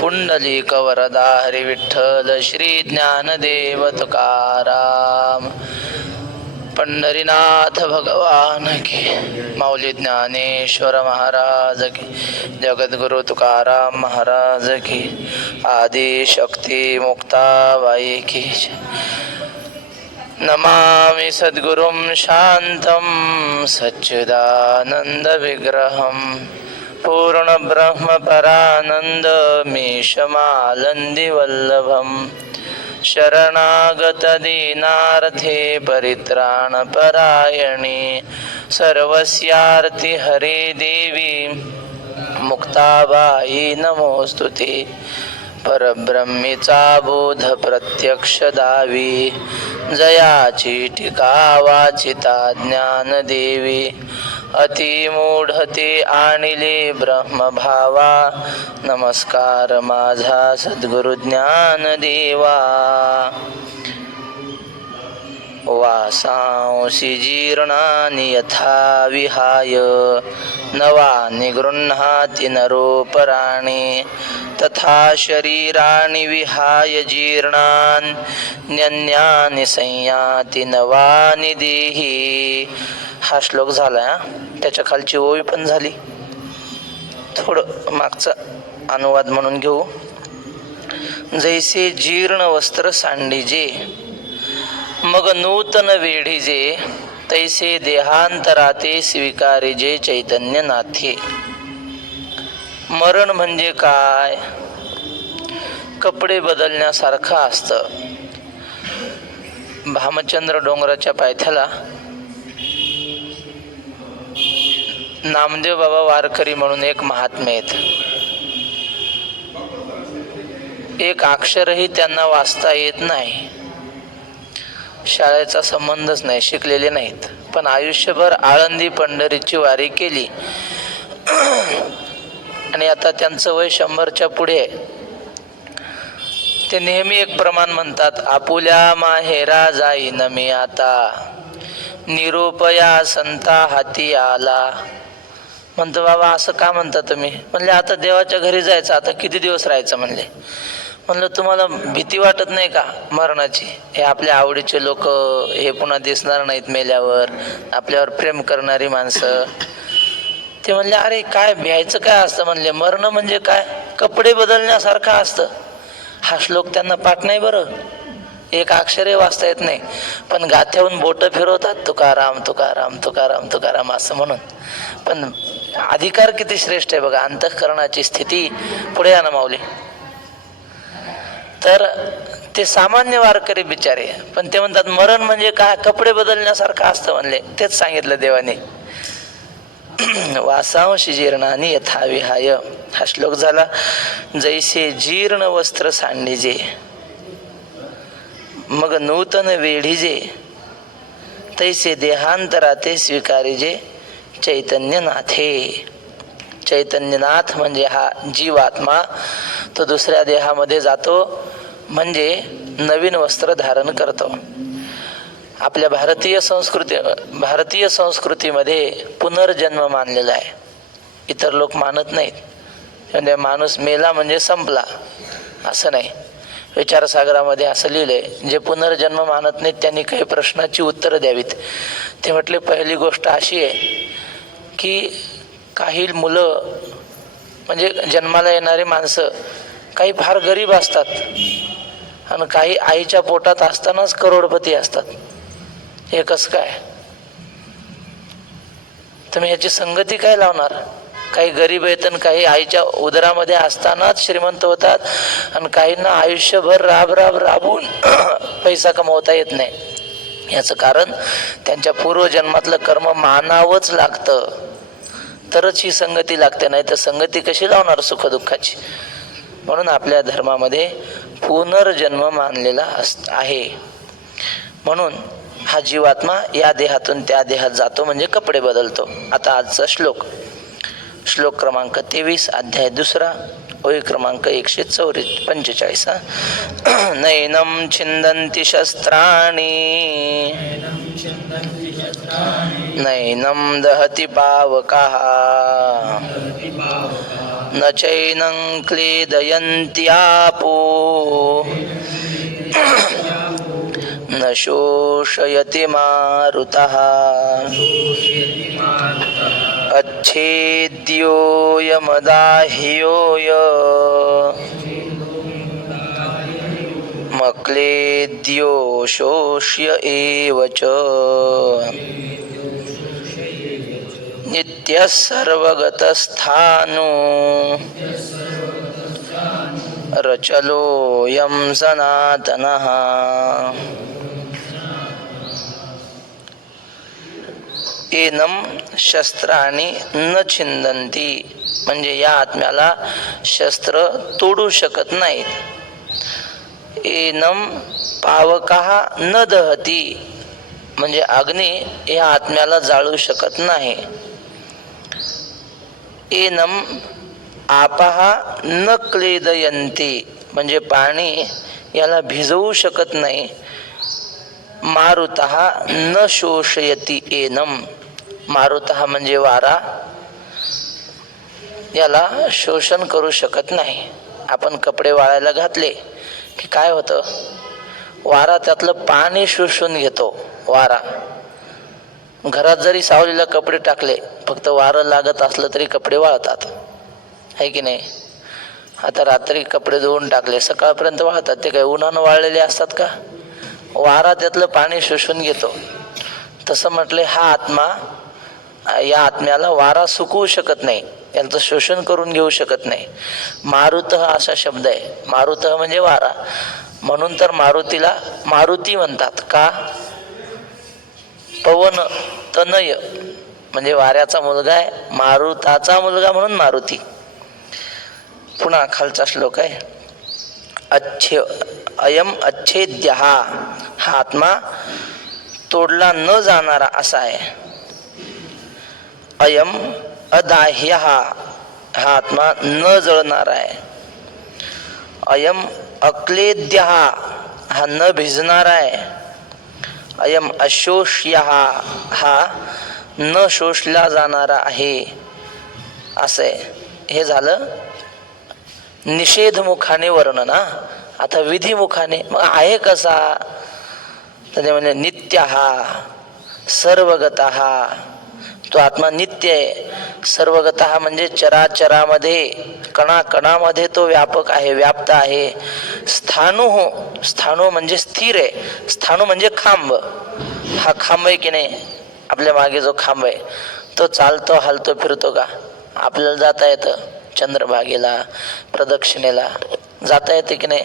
पुंडलिक वरदा हरी विठ्ठल श्री ज्ञानदेव तुकाराम. पंढरीनाथ भगवान की. माऊली ज्ञानेश्वर महाराज की. जगद्गुरु तुकाराम महाराज की. आदि शक्ती मुक्ताबाई की. नमामि सद्गुरुं शांतं सच्चिदानंद विग्रहं पूर्ण ब्रह्म परानंद मीशमालंदी वल्लभं शरणागत दीनार्थे परित्राण परायणे सर्वस्यार्ति हरे देवी मुक्ताबाई नमोस्तुते. परब्रह्मीचा बोध प्रत्यक्ष दावी जयाची टीका वाचिता ज्ञानदेवी अतिमूढते आणिले ब्रह्मभावा नमस्कार माझा सद्गुरु ज्ञानदेवा. वासांसी जीर्णानि यथा विहाय नवानि गृह्णाति नरोपराणि तथा शरीराणि विहाय जीर्णान्यन्यानि संयाति नवानि देही. हा श्लोक झाला. त्याच्या खालची ओवी पण झाली. थोडं मागचा अनुवाद म्हणून घेऊ. जैसे जीर्ण वस्त्र सांडीजे मग नूतन वेढीजे तैसे देहांतराते स्वीकारिजे चैतन्य नाथे. मरण म्हणजे काय? कपडे बदलण्यासारखं असतं. भामचंद्र डोंगराच्या पायथ्याला नामदेव बाबा वारकरी म्हणून एक महात्मे आहेत. एक अक्षरही त्यांना वाचता येत नाही. शाळेचा संबंधच नाही, शिकलेले नाहीत, पण आयुष्यभर आळंदी पंढरीची वारी केली आणि आता त्यांचं वय 100च्या पुढे आहे. ते नेहमी एक प्रमाण म्हणतात, आपुल्या माहेरा जाईन मी आता निरोपया संता हाती आला. म्हणतो बाबा असं का म्हणता तुम्ही? म्हणले आता देवाच्या घरी जायचं, आता किती दिवस राहायचं म्हणले. म्हणलं तुम्हाला भीती वाटत नाही का मरणाची? हे आपल्या आवडीचे लोक, हे पुन्हा दिसणार नाहीत मेल्यावर, आपल्यावर प्रेम करणारी माणसं. ते म्हणले अरे काय भ्यायचं काय असतं? म्हणले मरण म्हणजे काय? कपडे बदलण्यासारखं असतं. हा श्लोक त्यांना पाठ नाही बरं, एक अक्षरे वाचता येत नाही, पण गाथ्याहून बोट फिरवतात तुकाराम तुकाराम तुकाराम तुकाराम असं म्हणून. पण अधिकार किती श्रेष्ठ आहे बघा, अंतःकरणाची स्थिती. पुढे या ना माऊली. तर ते सामान्य वारकरी बिचारे, पण ते म्हणतात मरण म्हणजे काय? कपडे बदलण्यासारखं असतं म्हणले. तेच सांगितलं देवाने. वासांशी जीर्णानी यथा विहाय. हा श्लोक झाला. जैसे जीर्ण वस्त्र सांडीजे मग नूतन वेढीजे तैसे देहांतराते स्वीकारिजे चैतन्यनाथे. चैतन्यनाथ म्हणजे हा जीवात्मा, तो दुसऱ्या देहामध्ये जातो म्हणजे नवीन वस्त्र धारण करतो. आपल्या भारतीय संस्कृतीमध्ये पुनर्जन्म मानलेला आहे. इतर लोक मानत नाहीत. म्हणजे माणूस मेला म्हणजे संपला असं नाही. विचारसागरामध्ये असं लिहिलंय, जे पुनर्जन्म मानत नाहीत त्यांनी काही प्रश्नाची उत्तरं द्यावीत. ते म्हटले पहिली गोष्ट अशी आहे की काही मुलं म्हणजे जन्माला येणारी माणसं काही फार गरीब असतात आणि काही आईच्या पोटात असतानाच करोडपती असतात. हे कसं काय? तुम्ही याची संगती काय लावणार? काही गरीब आहेत आणि काही आईच्या उदरामध्ये असतानाच श्रीमंत होतात आणि काहींना आयुष्यभर राबून पैसा कमवता येत नाही. याचं कारण त्यांच्या पूर्वजन्मातलं कर्म मानावंच लागतं, तरच ही संगती लागते. नाही तर संगती कशी लावणार सुखदुःखाची? म्हणून आपल्या धर्मामध्ये पुनर्जन्म मानलेला आहे. म्हणून हा जीवात्मा या देहातून त्या देहात जातो म्हणजे कपडे बदलतो. आता आजचा श्लोक क्रमांक 23 अध्याय 2 ओळी क्रमांक 145. नैनं छिंदन्ति शस्त्राणि नैनं दहति पावकः न चैनं क्लेदयन्त्यापो न शोषयति मारुतः अच्छेद्योऽयमदाह्योऽय मक्लेद्यो शोष्य एव च नित्यः सर्वगतस्थाणु रचलोऽयं सनातनः. एनम शस्त्राणी न छिंदंती म्हणजे या आत्म्याला शस्त्र तोडू शकत नाहीत. एनम पावकः न दहती म्हणजे अग्नी या आत्म्याला जाळू शकत नाही. एनम आपः न क्लेदयन्ती म्हणजे पाणी याला भिजवू शकत नाही. मारुतः न शोषयति एनम मारुतः म्हणजे वारा याला शोषण करू शकत नाही. आपण कपडे वाळायला घातले की काय होतं, वारा त्यातलं पाणी शोषून घेतो. वारा घरात जरी सावलीला कपडे टाकले, फक्त वारं लागत असलं तरी कपडे वाळतात, आहे की नाही. आता रात्री कपडे धुवून टाकले, सकाळपर्यंत वाळतात. ते काय उन्हानं वाळलेले असतात का? वारा त्यातलं पाणी शोषून घेतो. तसं म्हटले हा आत्मा, या आत्म्याला वारा सुकवू शकत नाही, यांचं शोषण करून घेऊ शकत नाही. मारुतः असा शब्द आहे. मारुतः म्हणजे वारा, म्हणून तर मारुतीला मारुती म्हणतात. का? पवन तनय म्हणजे वाऱ्याचा मुलगा आहे, मारुताचा मुलगा म्हणून मारुती. पुन्हा खालचा श्लोक आहे. अयम अच्छेद्य हा आत्मा तोडला न जाणारा असा आहे. अयम अदाह्य हा आत्मा न जळणारा आहे. अयम अक्लेद्य हा न भिजणारा आहे. अयम अशोष्य हा न शोषला जाणारा आहे. असे हे झालं निषेधमुखाने वर्णन. आता विधिमुखाने मग आहे कसा, तर ते म्हणजे नित्य हा सर्वगत हा. तो आत्मा नित्य आहे. सर्वगत म्हणजे चराचरामध्ये कणाकणामध्ये तो व्यापक आहे, व्याप्त आहे. स्थाणु म्हणजे स्थिर आहे. स्थाणु म्हणजे खांब. हा खांब आहे की नाही, आपल्या मागे जो खांब आहे तो चालतो, हलतो, फिरतो का? आपल्याला जाता येतं चंद्रभागेला, प्रदक्षिणेला जाता येते की नाही?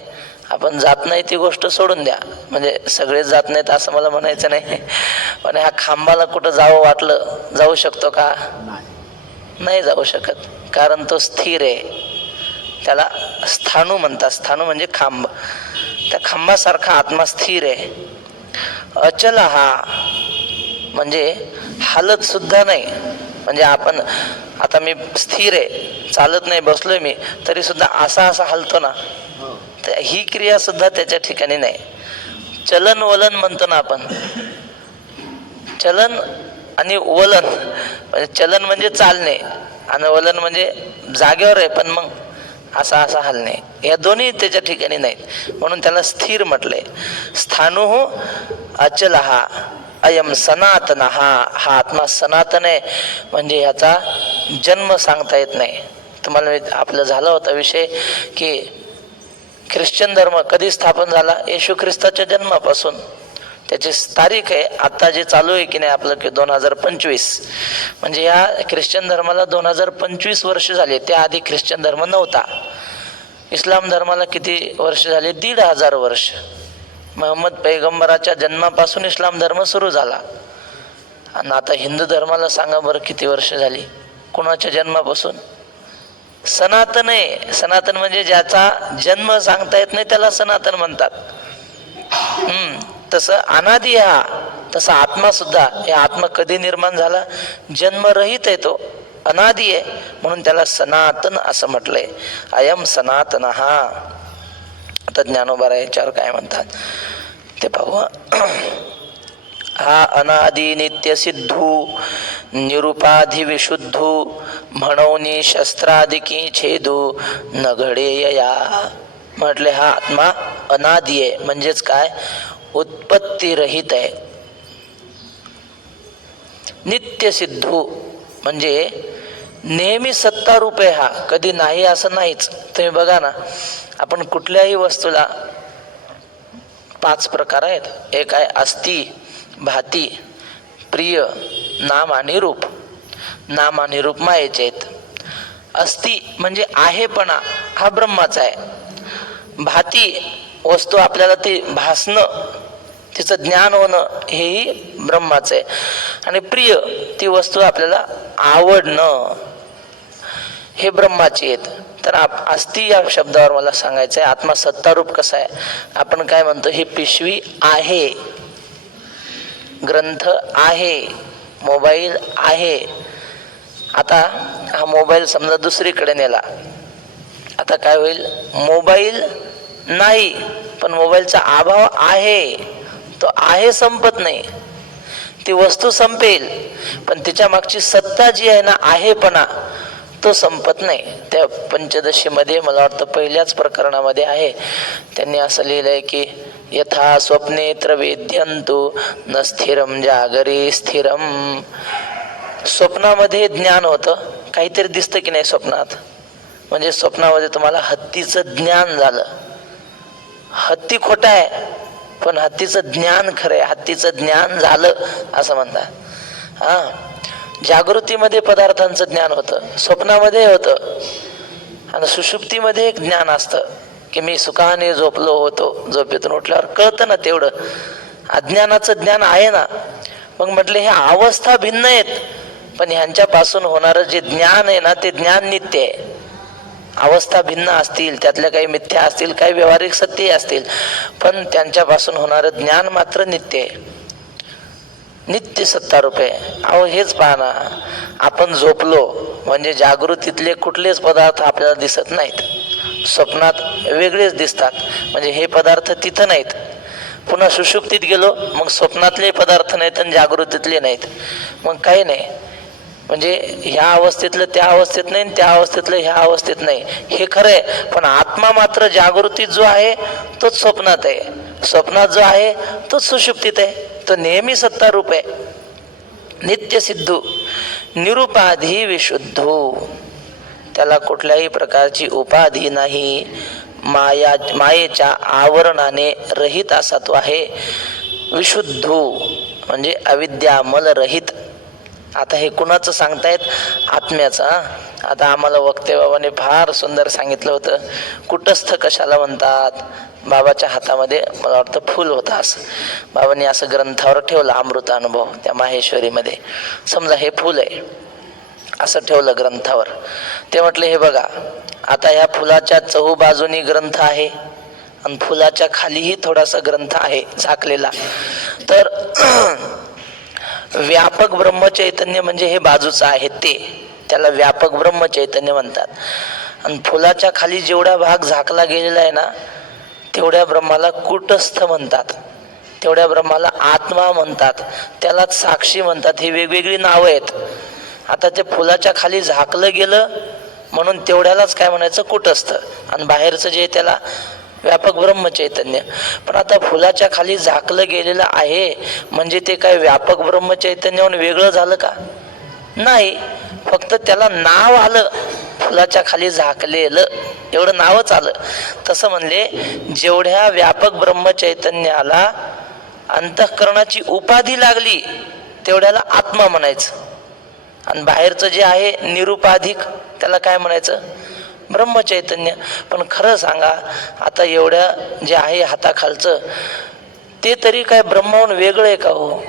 आपण जात नाही ती गोष्ट सोडून द्या, म्हणजे सगळेच जात नाहीत असं मला म्हणायचं नाही. पण ह्या खांबाला कुठं जावं वाटलं जाऊ शकतो का? नाही जाऊ शकत, कारण तो स्थिर आहे. त्याला स्थाणु म्हणतात. स्थाणु म्हणजे खांब. त्या खांबासारखा आत्मा स्थिर आहे. अचल हा म्हणजे हालत सुद्धा नाही. म्हणजे आपण आता मी स्थिर आहे, चालत नाही, बसलोय मी, तरी सुद्धा असा हलतो ना, तर ही क्रिया सुद्धा त्याच्या ठिकाणी नाही. चलन वलन म्हणतो ना आपण, चलन आणि वलन. म्हणजे चलन म्हणजे चालणे आणि वलन म्हणजे जागेवर आहे, पण मग असा हलणे, या दोन्ही त्याच्या ठिकाणी नाहीत, म्हणून त्याला स्थिर म्हटलंय. स्थाणु अचल हा अयम सनातन हा आत्मा सनातन आहे. म्हणजे ह्याचा जन्म सांगता येत नाही. तुम्हाला आपलं झाला होता विषय की ख्रिश्चन धर्म कधी स्थापन झाला? येशू ख्रिस्ताच्या जन्मापासून. त्याची तारीख आहे आता जे चालू आहे की नाही आपलं की 2025. म्हणजे या ख्रिश्चन धर्माला 2025 वर्ष झाले. त्याआधी ख्रिश्चन धर्म नव्हता. इस्लाम धर्माला किती वर्ष झाले? 1500 वर्ष. महम्मद पैगंबराच्या जन्मापासून इस्लाम धर्म सुरू झाला. आणि आता हिंदू धर्माला सांगा बरं किती वर्ष झाली? कोणाच्या जन्मापासून? सनातन आहे. सनातन म्हणजे ज्याचा जन्म सांगता येत नाही त्याला सनातन म्हणतात. तसं अनादि हा, तसा आत्मा सुद्धा. या आत्मा कधी निर्माण झाला? जन्मरहित आहे, तो अनादि आहे, म्हणून त्याला सनातन असं म्हटलंय. अयम सनातन हा. आता ज्ञानोबा याच्यावर काय म्हणतात ते पाहू. हा अनादि नित्य सिद्धू निरुपाधी विशुद्धू म्हणून शस्त्रादिकी छेदू न घडेय या. म्हटले हा आत्मा अनादि आहे, म्हणजेच काय, उत्पत्ती रहित आहे. नित्य सिद्धू म्हणजे नेहमी सत्ता रूप आहे, हा कधी नाही असं नाहीच. तुम्ही बघा ना, आपण कुठल्याही वस्तूला 5 प्रकार आहेत. एक आहे अस्ति, भाती, प्रिय, नाम आणि रूप. नाम आणि रूप मायेचे आहेत. अस्ति म्हणजे आहेपणा, हा ब्रह्माचा आहे. भाती वस्तू आपल्याला ती भासणं, तिचं ज्ञान होणं, हेही ब्रह्माचं आहे. आणि प्रिय ती वस्तू आपल्याला आवडणं, हे ब्रह्माची आहेत. तर अस्ति या शब्दावर मला सांगायचं आहे, आत्मा सत्तारूप कसा आहे. आपण काय म्हणतो, ही पिशवी आहे, ग्रंथ आहे, मोबाईल आहे. आता हा मोबाईल समजा दुसरीकडे नेला, आता काय होईल, मोबाईल नाही पण मोबाईलचा अभाव आहे. तो आहे संपत नाही, ती वस्तू संपेल पण तिच्या मागची सत्ता जी आहे ना, आहेपणा, तो संपत नाही. त्या पंचदशीमध्ये मला वाटतं पहिल्याच प्रकरणामध्ये आहे, त्यांनी असं लिहिलंय की यथा स्वप्नेत्र वेद्यंतु न स्थिरम जागरे स्थिरम. स्वप्नामध्ये ज्ञान होतं, काहीतरी दिसतं की नाही स्वप्नात, म्हणजे स्वप्नामध्ये तुम्हाला हत्तीचं ज्ञान झालं. हत्ती खोटा आहे पण हत्तीचं ज्ञान खरं आहे, हत्तीचं ज्ञान झालं असं म्हणतात. हा, जागृतीमध्ये पदार्थांचं ज्ञान होतं, स्वप्नामध्ये होतं. आणि सुषुप्तीमध्ये एक ज्ञान असतं की मी सुखाने झोपलो होतो, झोपेतून उठल्यावर कळतं ना तेवढं. अज्ञानाचं ज्ञान आहे ना. मग म्हटलं ह्या अवस्था भिन्न आहेत, पण ह्यांच्यापासून होणारं जे ज्ञान आहे ना, ते ज्ञान नित्य आहे. अवस्था भिन्न असतील, त्यातल्या काही मिथ्या असतील, काही व्यावहारिक सत्य असतील, पण त्यांच्यापासून होणारं ज्ञान मात्र नित्य आहे, नित्य सत्तारूप आहे. अहो हेच पहा ना, आपण झोपलो म्हणजे जागृतीतले कुठलेच पदार्थ आपल्याला दिसत नाहीत, स्वप्नात वेगळेच दिसतात, म्हणजे हे पदार्थ तिथं नाहीत. पुन्हा सुषुप्तीत गेलो मग स्वप्नातले पदार्थ नाहीत आणि जागृतीतले नाहीत, मग काही नाही. म्हणजे ह्या अवस्थेतलं त्या अवस्थेत नाही, त्या अवस्थेतलं ह्या अवस्थेत नाही, हे खरं आहे. पण आत्मा मात्र जागृतीत जो आहे तोच स्वप्नात आहे, स्वप्नात जो आहे तोच सुषुप्तीत आहे. तो नेहमी सत्तारूप आहे, नित्य सिद्धू निरुपाधी विशुद्धू. त्याला कुठल्याही प्रकारची उपाधी नाही, मायेच्या आवरणाने रहित असा तो आहे. विशुद्धू म्हणजे अविद्यामल रहित. आता हे कुणाचं सांगतायत, आत्म्याचा. आता आम्हाला वक्ते बाबाने फार सुंदर सांगितलं होतं, कुटस्थ कशाला म्हणतात. बाबाच्या हातामध्ये मला वाटतं फूल होतं, असं बाबांनी असं ग्रंथावर ठेवलं, अमृत अनुभव त्या माहेश्वरीमध्ये. समजा हे फूल आहे असं ठेवलं ग्रंथावर. ते म्हटले हे बघा, आता ह्या फुलाच्या चहूबाजूनी ग्रंथ आहे आणि फुलाच्या खालीही थोडासा ग्रंथ आहे झाकलेला. तर व्यापक ब्रह्मचैतन्य म्हणजे हे बाजूचं आहे ते, त्याला व्यापक ब्रह्मचैतन्य म्हणतात. आणि फुलाच्या खाली जेवढा भाग झाकला गेलेला आहे ना, तेवढ्या ब्रह्माला कुटस्थ म्हणतात, तेवढ्या ब्रह्माला आत्मा म्हणतात, त्यालाच साक्षी म्हणतात. ही वेगवेगळी नावं आहेत. आता ते फुलाच्या खाली झाकलं गेलं म्हणून तेवढ्यालाच काय म्हणायचं, कुटस्थ. आणि बाहेरचं जे त्याला व्यापक ब्रह्मचैतन्य. पण आता फुलाच्या खाली झाकलं गेलेलं आहे म्हणजे ते काय व्यापक ब्रह्मचैतन्याहून वेगळं झालं का? नाही, फक्त त्याला नाव आलं, फुलाच्या खाली झाकलेलं एवढं नावच आलं. तसं म्हणले, जेवढ्या व्यापक ब्रह्मचैतन्याला अंतःकरणाची उपाधी लागली तेवढ्याला आत्मा म्हणायचं. आणि बाहेरचं जे आहे निरुपाधिक त्याला काय म्हणायचं, ब्रह्मचैतन्य. पण खरं सांगा, आता एवढ्या जे आहे हाताखालचं ते तरी काय ब्रह्माहून वेगळं आहे का? हो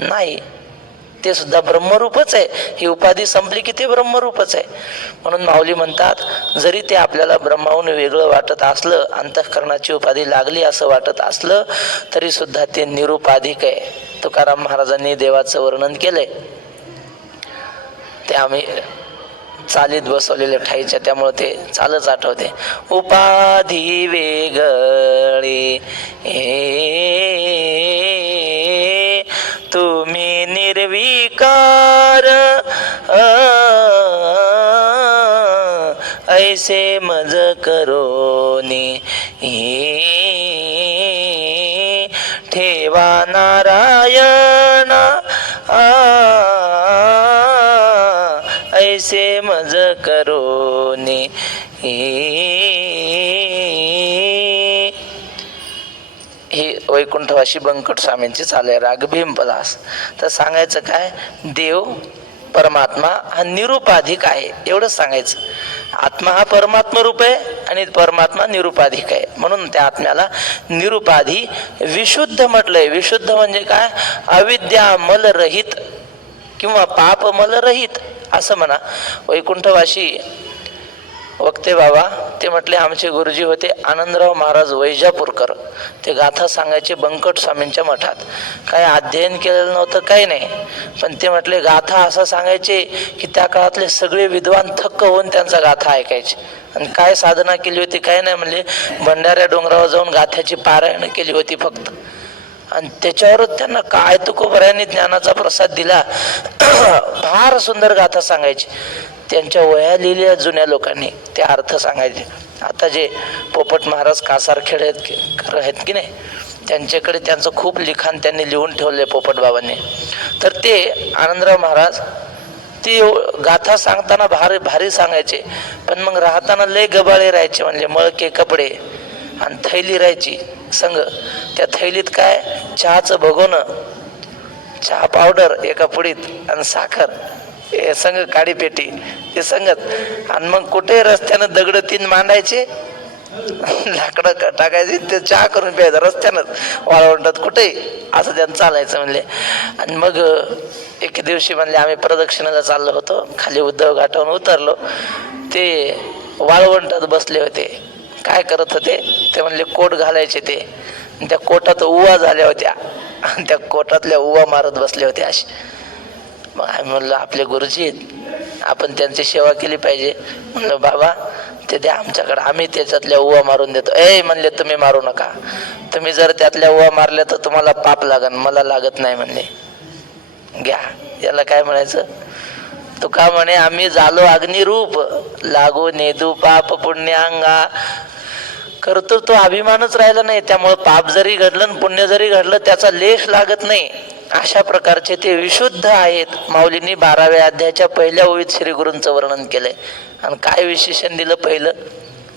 नाही, ते सुद्धा ब्रह्मरूपच आहे. ही उपाधी संपली की ते ब्रह्मरूपच आहे. म्हणून माऊली म्हणतात, जरी ते आपल्याला ब्रह्माहून वेगळं वाटत असलं, अंतःकरणाची उपाधी लागली असं वाटत असलं, तरी सुद्धा ते निरुपाधिक आहे. तुकाराम महाराजांनी देवाचं वर्णन केलंय, ते आम्ही चालीत बसवलेल्या ठाईच्या, त्यामुळे ते चालच आठवते. उपाधी वेगळे तुम्ही निर्विकार ऐसे मज करोनी ठेवा नारायण ऐसे मज करोनी हे वैकुंठवासी बंकट स्वामींची चालू आहे राग भीमपलास. तर सांगायचं काय, देव परमात्मा हा निरुपाधिक आहे एवढंच सांगायचं. आत्मा हा परमात्मा रूप आहे आणि परमात्मा निरुपाधिक आहे, म्हणून त्या आत्म्याला निरुपाधी विशुद्ध म्हटलंय. विशुद्ध म्हणजे काय, अविद्या मलरहित किंवा पाप मलरहित असं म्हणा. वैकुंठवासी वक्ते बाबा ते म्हटले, आमचे गुरुजी होते आनंदराव महाराज वैजापूरकर. ते गाथा सांगायचे बंकट स्वामींच्या मठात. काय अध्ययन केलेलं नव्हतं, काही नाही, पण ते म्हटले गाथा असं सांगायचे की त्या काळातले सगळे विद्वान थक्क होऊन त्यांचा गाथा ऐकायचे. आणि काय साधना केली होती काय नाही म्हणले, भंडाऱ्या डोंगरावर जाऊन गाथ्याची पारायण केली होती फक्त. आणि त्याच्यावरच त्यांना काय तुकोबऱ्यांनी ज्ञानाचा प्रसाद दिला. फार सुंदर गाथा सांगायची. त्यांच्या वह्या लिहिल्या जुन्या लोकांनी, ते अर्थ सांगायचे. आता जे पोपट महाराज कासारखेड आहेत की नाही, त्यांच्याकडे त्यांचं खूप लिखाण त्यांनी लिहून ठेवले पोपट बाबांनी. तर ते आनंदराव महाराज ती गाथा सांगताना भारी भारी सांगायचे, पण मग राहताना लय गबाळे राहायचे. म्हणजे मळके कपडे आणि थैली राहायची संग. त्या थैलीत काय, चहाचं भगोनं, चहा पावडर एका पुडीत आणि साखर हे संग, काडी पेटी हे संगत. आणि मग कुठे रस्त्यानं दगड 3 मांडायचे, लाकडं टाकायचे, ते चहा करून प्यायचं रस्त्यानंच वाळवंटात कुठे, असं त्यांचं चालायचं म्हणले. आणि मग एके दिवशी म्हणले आम्ही प्रदक्षिणेला चाललो होतो, खाली उद्धव घाटावरून उतरलो, ते वाळवंटात बसले होते. काय करत होते ते म्हणले, कोट घालायचे ते. त्या कोटात उवा झाल्या होत्या आणि त्या कोटातल्या उवा मारत बसले होते असे. मग आम्ही म्हणलं आपले गुरुजी आपण त्यांची सेवा केली पाहिजे. म्हणलं बाबा ते द्या आमच्याकडे, आम्ही त्याच्यातल्या उवा मारून देतो. म्हणले तुम्ही मारू नका, तुम्ही जर त्यातल्या उवा मारल्या तर तुम्हाला पाप लागन, मला लागत नाही म्हणले. घ्या. याला काय म्हणायचं, तुका म्हणे आम्ही झालो अग्निरूप, लागो नेदू पाप पुण्यांगा. कर्तृत्व अभिमानच राहिला नाही, त्यामुळे पाप जरी घडलं पुण्य जरी घडलं त्याचा लेश लागत नाही. अशा प्रकारचे ते विशुद्ध आहेत. माऊलींनी 12व्या अध्यायाच्या पहिल्या ओळीत श्री गुरूंचं वर्णन केलंय. आणि काय विशेषण दिलं पहिलं,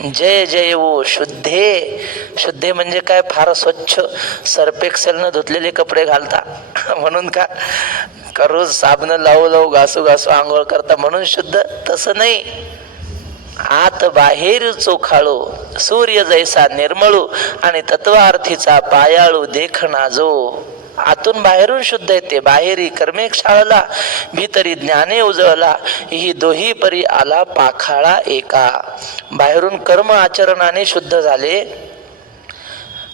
जय जय ओ शुद्धे. शुद्धे म्हणजे काय, फार स्वच्छ सर्पेक्सेलनं धुतलेले कपडे घालता म्हणून का, रोज साबण लावू लावू घासू घासू आंघोळ करता म्हणून शुद्ध, तसं नाही. आत बाहेर चोखाळू सूर्य जैसा निर्मळू आणि तत्वार्थीचा पायाळू देखणा जो. आतून बाहेरून शुद्ध येते, बाहेरी कर्मे क्षाळला, भीतरी ज्ञाने उजळला, ही दोही परी आला पाखाळा एका. बाहेरून कर्म आचरणाने शुद्ध झाले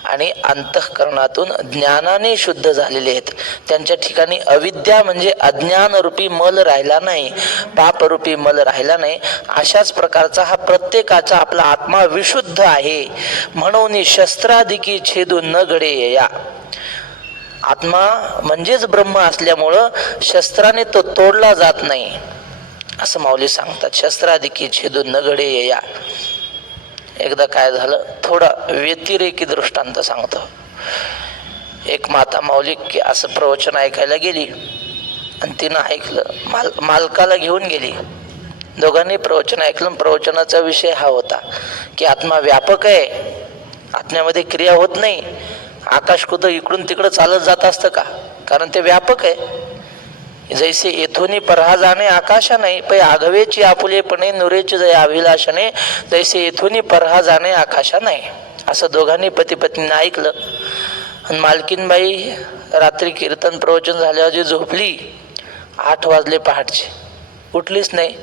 आणि अंतःकरणातून ज्ञानाने शुद्ध झालेले आहेत. त्यांच्या ठिकाणी अविद्या म्हणजे अज्ञान रूपी मल राहिला नाही, पाप रूपी मल राहिला नाही. अशाच प्रकारचा हा प्रत्येकाचा आपला आत्मा विशुद्ध आहे. म्हणून शस्त्राधिकी छेदून न घडे या. आत्मा म्हणजेच ब्रह्म असल्यामुळं शस्त्राने तो तोडला जात नाही असं माऊली सांगतात. शस्त्राधिकी छेदून न घडे या. एकदा काय झालं, थोडा व्यतिरेकी दृष्टांत सांगतो. एक माता माऊली असं प्रवचन ऐकायला गेली आणि तिनं ऐकलं, मालकाला घेऊन गेली. दोघांनी प्रवचन ऐकलं. प्रवचनाचा विषय हा होता की आत्मा व्यापक आहे, आत्म्यामध्ये क्रिया होत नाही. आकाश कुठं इकडून तिकडं चालत जात असतं का, कारण ते व्यापक आहे. जैसे येथून परहा जाणे आकाशा नाही, पै आघवेची आपुलेपणे नुरेची जय अभिलाषणे, जैसे येथून परहा जाणे आकाशा नाही. असं दोघांनी पती पत्नीने ऐकलं. आणि मालकीनबाई रात्री कीर्तन प्रवचन झाल्यावर जी झोपली, 8 वाजले पहाटचे, उठलीच नाही.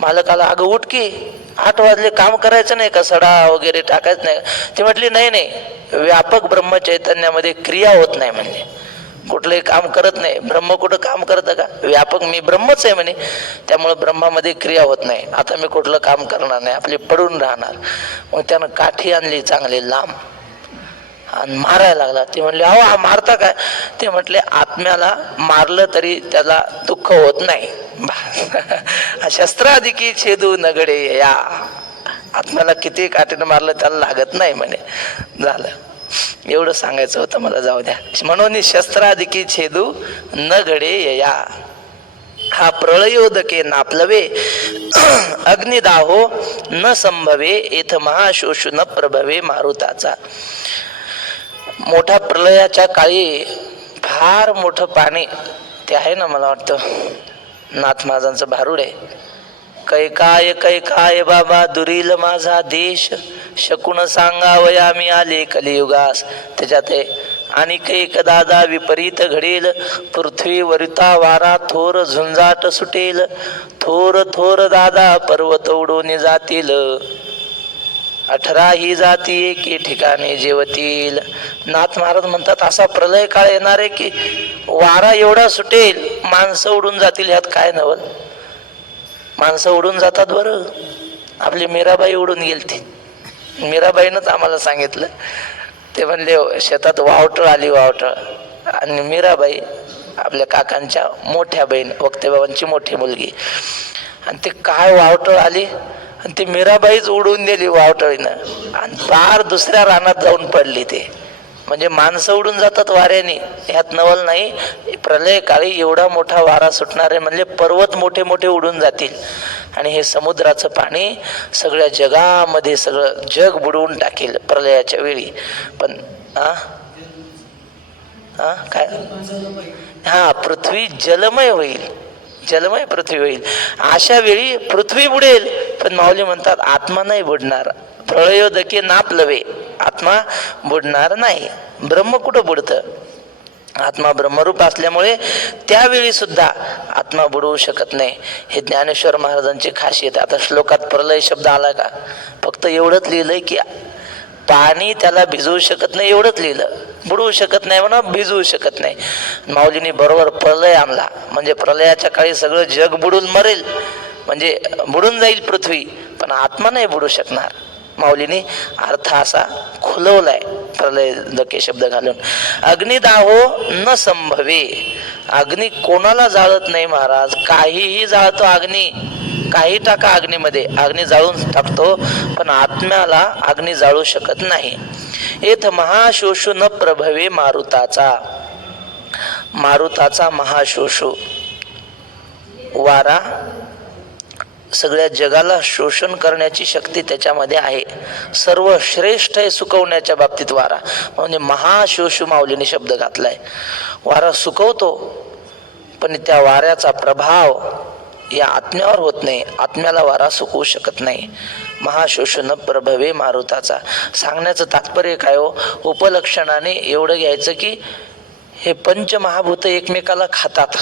मालकाला, अगं उठ की, 8 वाजले, काम करायचं नाही का, सडा वगैरे टाकायचं नाही. ती म्हटली नाही नाही, व्यापक ब्रह्मचैतन्यामध्ये क्रिया होत नाही म्हणले, कुठलंही काम करत नाही. ब्रह्म कुठं काम करतं का, व्यापक मी ब्रह्मच आहे म्हणे, त्यामुळे ब्रह्मामध्ये क्रिया होत नाही. आता मी कुठलं काम करणार नाही, आपली पडून राहणार. मग त्यानं काठी आणली चांगली लांब आणि मारायला लागला. ते म्हणले अहो हा मारता काय? ते म्हटले आत्म्याला मारलं तरी त्याला दुःख होत नाही. शस्त्राधिकी छेदू नगडे या, आत्म्याला किती काठीनं मारलं त्याला लागत नाही म्हणे. झालं एवढं सांगायचं होतं मला, जाऊ द्या. म्हणून शस्त्राधिकी छेदू न घडे या, हा प्रळयोदके नापलवे अग्निदाहो न संभवे येथ महाशोषु न प्रभवे मारुताचा. मोठ्या प्रलयाच्या काळी फार मोठं पाणी ते आहे ना, मला वाटतं नाथ महाराजांचं भारूड आहे, कैकाय बाबा दुरील माझा देश, शकून सांगावया मी आले कलियुगास. त्याच्यात आणि कैक दादा विपरीत घडेल, पृथ्वी वरिता वारा थोर झुंजाट सुटेल, थोर थोर दादा पर्वत उडून जातील, 18 ही जाती एके ठिकाणी जेवतील. नाथ महाराज म्हणतात असा प्रलय काळ येणार आहे की वारा एवढा सुटेल, माणसं उडून जातील. ह्यात काय नवल, माणसं उडून जातात बरं. आपली मीराबाई उडून गेलती, मीराबाईनंच आम्हाला सांगितलं. ते म्हणले शेतात वावटळ आली, वावटळ. आणि मीराबाई आपल्या काकांच्या मोठ्या बहीण, वक्तेबाबांची मोठी मुलगी. आणि ते काय वावटळ आली आणि ती मीराबाईच उडून दिली वावटळीनं, आणि फार दुसऱ्या रानात जाऊन पडली. ते म्हणजे माणसं उडून जातात वाऱ्याने, ह्यात नवल नाही. प्रलय काळी एवढा मोठा वारा सुटणार आहे म्हणजे पर्वत मोठे मोठे उडून जातील. आणि हे समुद्राचं पाणी सगळ्या जगामध्ये सगळं जग बुडवून टाकेल प्रलयाच्या वेळी. पण काय हा पृथ्वी जलमय होईल, जलमय पृथ्वी होईल. अशा वेळी पृथ्वी बुडेल, पण माऊली म्हणतात आत्मा नाही बुडणार. प्रळयोदके नापलवे, आत्मा बुडणार नाही. ब्रह्म कुठं बुडतं? आत्मा ब्रह्मरूप असल्यामुळे त्यावेळी सुद्धा आत्मा बुडवू शकत नाही. हे ज्ञानेश्वर महाराजांची खासियत. आता श्लोकात प्रलय शब्द आला का? फक्त एवढंच लिहिलंय की पाणी त्याला भिजवू शकत नाही, एवढंच लिहिलं. बुडवू शकत नाही म्हणा, भिजवू शकत नाही. माऊलीने बरोबर प्रलय आणला, म्हणजे प्रलयाच्या काळी सगळं जग बुडून मरेल, म्हणजे बुडून जाईल पृथ्वी, पण आत्मा नाही बुडू शकणार. माऊलीने अर्थ असा खुलवलाय प्रलय दके शब्द घालून. अग्निदाहो न संभवे, अग्नी कोणाला जाळत नाही महाराज. काहीही जाळतो अग्नी, काही टाका अग्नीमध्ये, अग्नी जाळून टाकतो, पण आत्म्याला अग्नी जाळू शकत नाही. येथ महाशोषु न प्रभवे मारुताचा, मारुताचा महाशोषु वारा सगळ्या जगाला शोषण करण्याची शक्ती त्याच्यामध्ये आहे. सर्व श्रेष्ठ आहे सुकवण्याच्या बाबतीत वारा, म्हणजे महाशोषु माऊलीने शब्द घातलाय. वारा सुकवतो, पण त्या वाऱ्याचा प्रभाव या आत्म्यावर होत नाही, आत्म्याला वारा सुकवू शकत नाही. महाशोषु न प्रभवे मारुताचा. सांगण्याचं तात्पर्य काय हो? उपलक्षणाने एवढं घ्यायचं की हे पंचमहाभूत एकमेकाला खातात.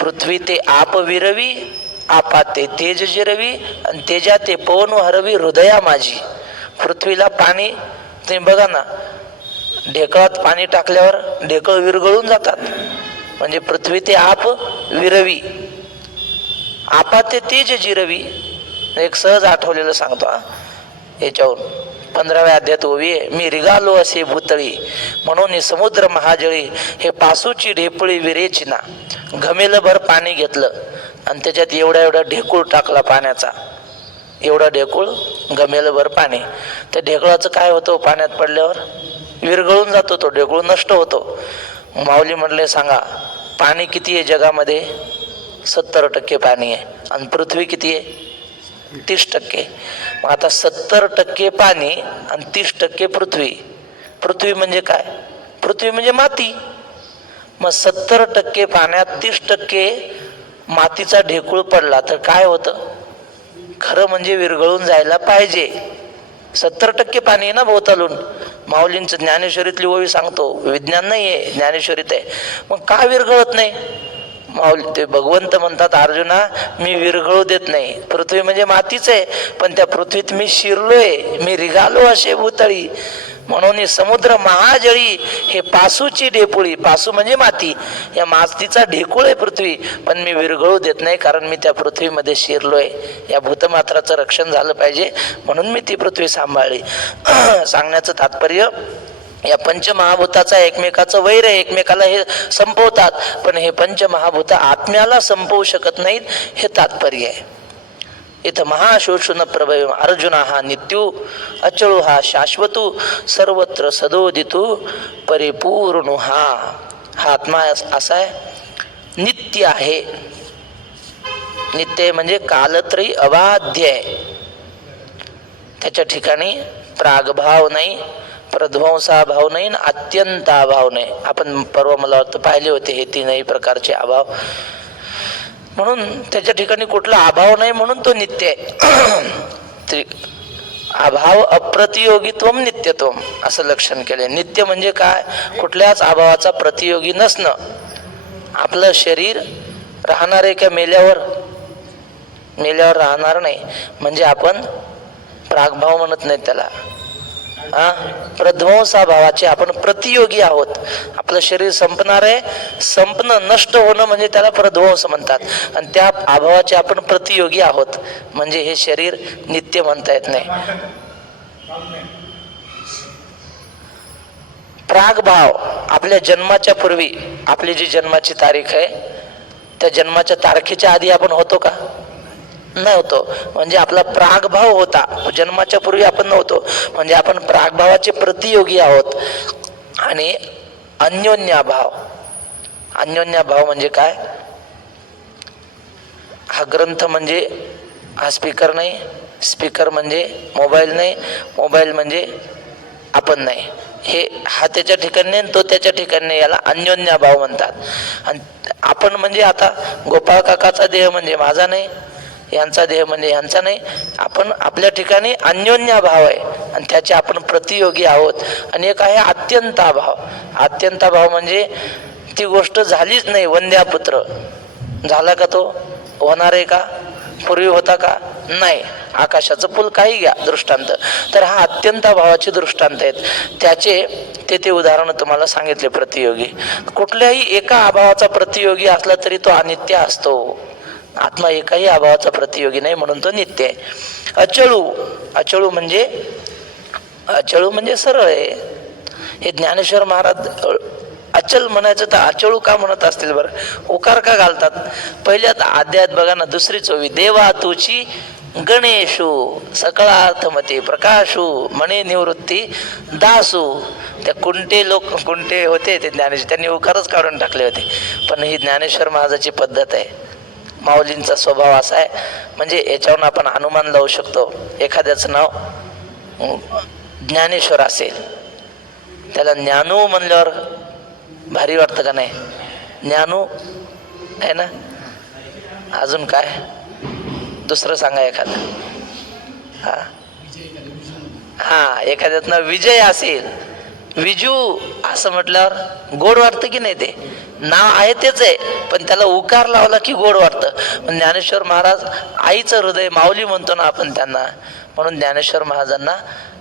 पृथ्वी ते आप विरवी, आपा ते तेज जिरवी, आणि तेजा ते पवन हरवी हृदया माझी. पृथ्वीला पाणी तुम्ही बघा ना, ढेकळात पाणी टाकल्यावर ढेकळ विरघळून जातात, म्हणजे पृथ्वी ते आप विरवी, आपा ते तेज जिरवी. एक सहज आठवलेलं सांगतो याच्यावरून. 15व्या अध्यायात ओवी आहे, मी रिगालो असे भूतळी म्हणून समुद्र महाजळी, हे पासूची ढेपळी विरेची ना. घमेलभर पाणी घेतलं आणि त्याच्यात एवढा ढेकूळ टाकला पाण्याचा, एवढा ढेकूळ, घमेलभर पाणी. त्या ढेकळाचं काय होतं? पाण्यात पडल्यावर विरघळून जातो, तो ढेकूळ नष्ट होतो. माऊली म्हणले सांगा पाणी किती आहे जगामध्ये? 70% पाणी आहे, आणि पृथ्वी किती आहे? 30%. मग आता 70% पाणी आणि 30% पृथ्वी. पृथ्वी म्हणजे काय? पृथ्वी म्हणजे माती. मग 70% पाण्यात 30% मातीचा ढेकूळ पडला तर काय होतं? खरं म्हणजे विरघळून जायला पाहिजे. 70% पाणी आहे ना भोवतालून. माऊलींचं ज्ञानेश्वरीतली ओवी सांगतो, विज्ञान नाही आहे, ज्ञानेश्वरीत आहे. मग का विरघळत नाही? माऊली ते भगवंत म्हणतात अर्जुना मी विरघळू देत नाही. पृथ्वी म्हणजे मातीच आहे, पण त्या पृथ्वीत मी शिरलोय, मी रिगालो असे भूतळी. म्हणून हे समुद्र महाजळी हे पासूची ढेपुळी, पासू म्हणजे माती, या मातीचा ढेकूळ आहे पृथ्वी, पण मी विरघळू देत नाही, कारण मी त्या पृथ्वीमध्ये शिरलोय. या भूतमात्राचं रक्षण झालं पाहिजे म्हणून मी ती पृथ्वी सांभाळली. सांगण्याचं तात्पर्य, या पंचमहाभूताचा एकमेकाचं वैर आहे, एकमेकाला हे संपवतात, पण हे पंचमहाभूत आत्म्याला संपवू शकत नाहीत, हे तात्पर्य आहे. इथं महाशोषण प्रभव अर्जुना हा नित्यू अचळू हा शाश्वतू सर्वत्र सदोदितू परिपूर्ण हा आत्मा असा आहे, नित्य आहे. नित्य म्हणजे कालत्रयी अबाध्य आहे. त्याच्या ठिकाणी प्रागभाव नाही, प्रध्वंसाभाव नाही, अत्यंताभाव नाही. आपण परवा मला वाटतं पाहिले होते हे तीनही प्रकारचे अभाव. म्हणून त्याच्या ठिकाणी कुठला अभाव नाही, म्हणून तो नित्य आहे. अभाव अप्रतियोगित्वम नित्यत्वम असं लक्षण केले. नित्य म्हणजे काय? कुठल्याच अभावाचा प्रतियोगी नसणं. आपलं शरीर राहणार आहे का मेल्यावर? मेल्यावर राहणार नाही, म्हणजे आपण प्रागभाव म्हणत नाही त्याला. प्रध्वंसाभावाचे आपण प्रतियोगी आहोत. आपलं शरीर संपणार आहे, संपणं नष्ट होणं म्हणजे त्याला प्रध्वंस म्हणतात, आणि त्या अभावाचे आपण प्रतियोगी आहोत, म्हणजे हे शरीर नित्य म्हणता येत नाही. प्रागभाव आपल्या जन्माच्या पूर्वी, आपली जी जन्माची तारीख आहे त्या जन्माच्या तारखेच्या आधी आपण होतो का? नाही होतो, म्हणजे आपला प्रागभाव होता. जन्माच्या पूर्वी आपण नव्हतो, म्हणजे आपण प्रागभावाचे प्रतियोगी आहोत. आणि अन्योन्याभाव, अन्योन्याभाव म्हणजे काय? हा ग्रंथ म्हणजे हा स्पीकर नाही, स्पीकर म्हणजे मोबाईल नाही, मोबाईल म्हणजे आपण नाही. हे हा त्याच्या ठिकाणी नाही, तो त्याच्या ठिकाणी नाही, याला अन्योन्याभाव म्हणतात. आणि आपण म्हणजे आता गोपाळ काकाचा देह म्हणजे माझा नाही, यांचा देह म्हणजे यांचा नाही. आपण आपल्या ठिकाणी अन्योन्याभाव आहे आणि त्याचे आपण प्रतियोगी आहोत. आणि एक आहे अत्यंताभाव. अत्यंताभाव म्हणजे ती गोष्ट झालीच नाही. वंद्यापुत्र झाला का? तो होणार आहे का? पूर्वी होता का? नाही. आकाशाचं पूल काही घ्या दृष्टांत, तर हा अत्यंताभावाचे दृष्टांत आहेत. त्याचे ते उदाहरण तुम्हाला सांगितले. प्रतियोगी कुठल्याही एका अभावाचा प्रतियोगी असला तरी तो अनित्य असतो. आत्मा एकाही अभावाचा प्रतियोगी नाही, म्हणून तो नित्य आहे. अचळू, अचळू म्हणजे सरळ आहे. हे ज्ञानेश्वर महाराज अचल म्हणायचं तर अचळू का म्हणत असतील बरं? उकार का घालतात? पहिल्यात अध्यायात बघा ना, दुसरी चोवी, देवा तुची गणेशू सकळार्थमते प्रकाशू म्हणे निवृत्ती दासू. त्या कुंटे लोक कुंटे होते ते ज्ञानेश्वर, त्यांनी उकारच काढून टाकले होते. पण ही ज्ञानेश्वर महाराजाची पद्धत आहे. माऊलींचा स्वभाव असा आहे, म्हणजे याच्यावरून आपण अनुमान लावू शकतो. एखाद्याचं नाव ज्ञानेश्वर असेल, त्याला ज्ञानू म्हणल्यावर भारी वाटतं का नाही? ज्ञानू आहे ना. अजून काय दुसरं सांगा एखादं. हा एखाद्यातनं विजय असेल, विजू असं म्हटल्यावर गोड वाटतं की नाही? ते नाव आहे तेच आहे, पण त्याला उकार लावला की गोड वाटतं. पण ज्ञानेश्वर महाराज आईचं हृदय, माऊली म्हणतो ना आपण त्यांना, म्हणून ज्ञानेश्वर महाराजांना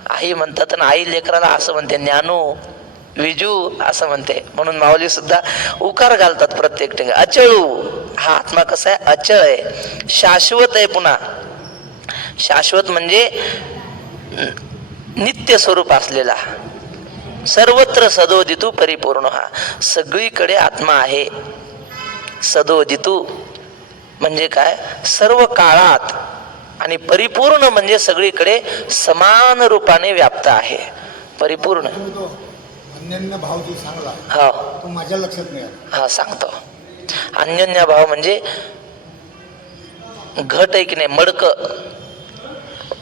आई म्हणतात. आणि आई लेकराला असं म्हणते, ज्ञानू विजू असं म्हणते. म्हणून माऊली सुद्धा उकार घालतात प्रत्येक ठिकाणी. अचळू हा आत्मा कसा आहे? अचळ आहे, शाश्वत आहे. पुन्हा शाश्वत म्हणजे नित्य स्वरूप असलेला. सर्वत्र सदोदितू परिपूर्ण हा सगळीकडे आत्मा आहे. सदोदितू म्हणजे काय? सर्व काळात. आणि परिपूर्ण म्हणजे सगळीकडे समान रूपाने व्याप्त आहे. परिपूर्ण भाव जो सांगला हा तो माझ्या लक्षात नाही. हा सांगतो. अन्योन्य भाव म्हणजे घट आहे की नाही,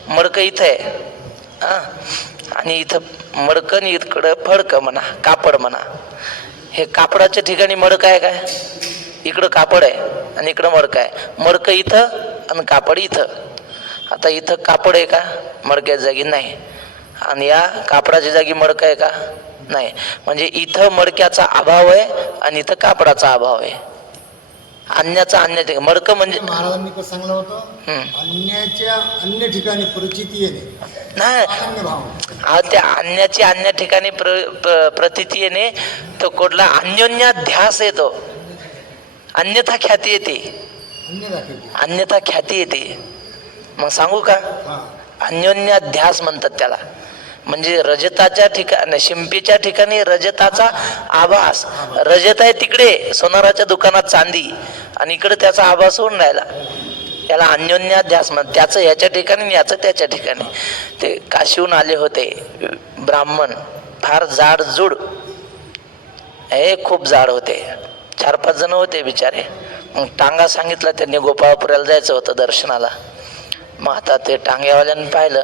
मडक इथं आहे हा, आणि इथं मडकं आणि इकडं फडकं म्हणा, कापड म्हणा. हे कापडाच्या ठिकाणी मडकं आहे काय? इकडं कापड आहे आणि इकडं मडकं आहे. मडकं इथं आणि कापड इथं. आता इथं कापड आहे का? मडक्याच्या जागी नाही. आणि या कापडाच्या जागी मडकं आहे का? नाही. म्हणजे इथं मडक्याचा अभाव आहे आणि इथं कापडाचा अभाव आहे. अन्याचा अन्य मडकं म्हणजे महाराजांनी कसं सांगलं होतं, अन्याच्या अन्य ठिकाणी प्रचिती येणे नाही अन्य भाव. त्या अन्याची अन्य ठिकाणी प्रतीती येणे तो कुठला अन्योन्याध्यास येतो, अन्यथा ख्याती येते, अन्य दाखवते. अन्यथा ख्याती येते. मग सांगू का, हां. अन्योन्याध्यास म्हणतात त्याला. म्हणजे रजताच्या ठिकाणी, शिंपीच्या ठिकाणी रजताचा आभास, रजत आहे तिकडे सोनाराच्या दुकानात चांदी, आणि इकडे त्याचा आभास होऊन राहिला, याला अन्योन्याध्यास म्हणतात. त्याचं याच्या ठिकाणी, याचं त्याच्या ठिकाणी. ते काशीहून आले होते ब्राह्मण, फार जाड जूड, हे खूप जाड होते, 4-5 जण होते बिचारे. मग टांगा सांगितला त्यांनी, गोपाळपुऱ्याला जायचं होतं दर्शनाला. मग आता ते टांग्यावाल्यानं पाहिलं,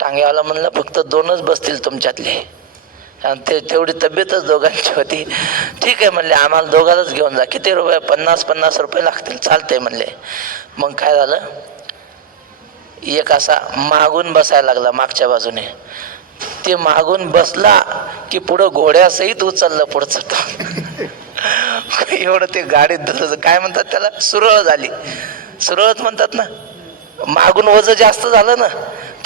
टांग्यावाला म्हणलं फक्त 2च बसतील तुमच्यातले, आणि ते तेवढी तब्येतच दोघांची होती. ठीक आहे म्हणले, आम्हाला दोघांनाच घेऊन जा. किती रुपये? 50-50 रुपये लागतील. चालते म्हणले. मग काय झालं, एक असा मागून बसायला लागला मागच्या बाजूने. ते मागून बसला की पुढं घोड्यासहित उचललं पुढचं. एवढं ते गाडीत काय म्हणतात त्याला, सुरळ झाली. सुरळच म्हणतात ना, मागून वजन जास्त झालं ना,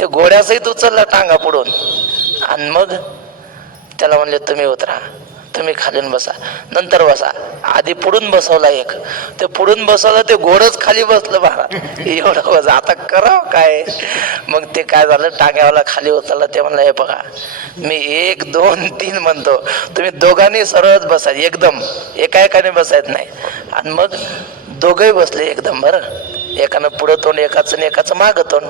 ते घोड्यासहित उचललं टांगा पुढून. आणि मग त्याला म्हणले तुम्ही उतरा, तुम्ही खालून बसा, नंतर बसा. आधी पुढून बसवला एक, ते पुढून बसवलं, ते घोडच खाली बसलं बघा, एवढं वजन, आता करावं काय. मग ते काय झालं, टांग्यावाला खाली उतरला. ते म्हणलं हे बघा, मी 1, 2, 3 म्हणतो, तुम्ही दोघांनी सरळच बसा, एकदम एका एकाने बसायचं नाही. आणि मग दोघंही बसले एकदम. बरं, एकानं पुढं तोंड एकाचं आणि एकाचं मागं तोंड.